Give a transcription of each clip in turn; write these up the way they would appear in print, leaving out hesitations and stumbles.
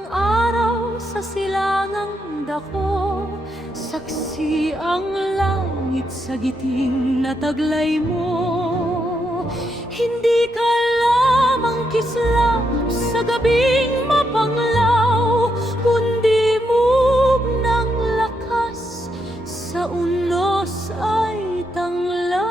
ng araw sa silangang dako, saksi ang langit sa giting na taglay mo. Hindi ka lamang kislap sa gabing mapanglaw, kundi mug ng lakas sa unos ay tanglaw.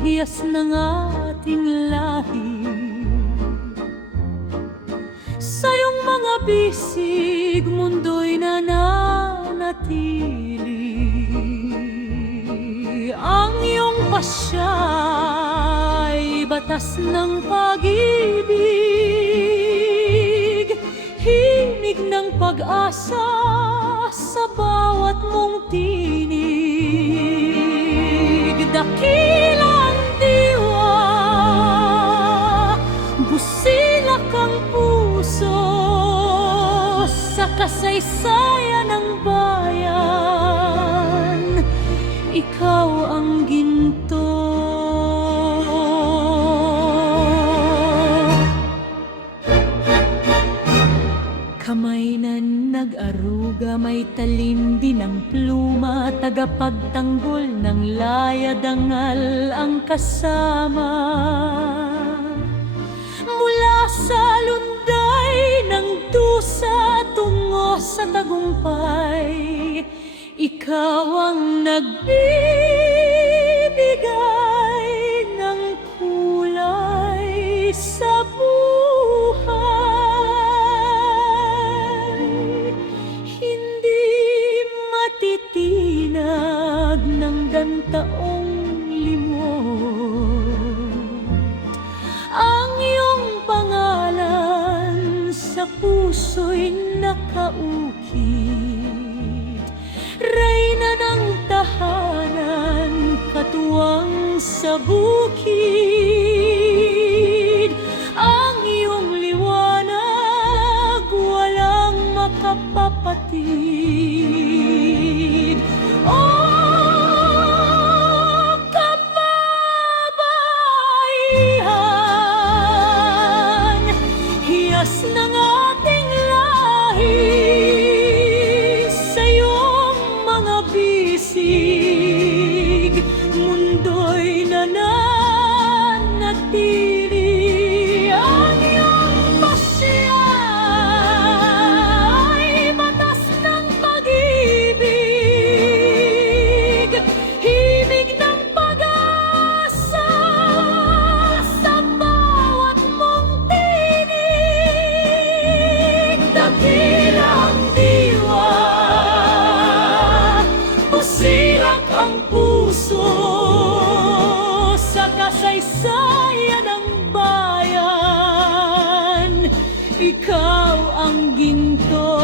Hiyas ng ating lahi, sa iyong mga bisig mundo'y nananatili. Ang iyong pasya'y batas ng pag-ibig, himig ng pag-asa sa bawat mong tinig. Dakilang diwa, busilak ang puso sa kasaysayan ng bayan. Ikaw ang ginto. Kamay na nag-aruga, may talim din ang pluma, tagapagtanggol ng laya, dangal ang kasama. Mula sa lunday ng dusa tungo sa tagumpay, ikaw ang nagbibigay ng kulay sa buhay. Titinag ng gantaong limot ang iyong pangalan sa puso'y nakaukit. Reyna ng tahanan, katuwang sa bukid. Ang iyong liwanag walang makapapatid. Oh, kababaihan, hiyas ng ating lahi, sa iyong mga bisig mundo'y nananatili. Ang iyong pasya ay batas ng pag-ibig, himig ng pag-asa sa bawat mong tinig. Dakilang diwa, busilak ang puso sa kasaysayan ng bayan. Ikaw ang ginto.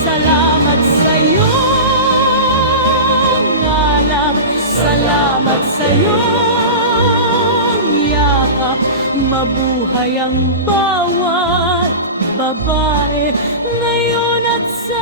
Salamat sa iyong alam, salamat sa iyong yakap. Mabuhay ang bawat babae ngayon at sa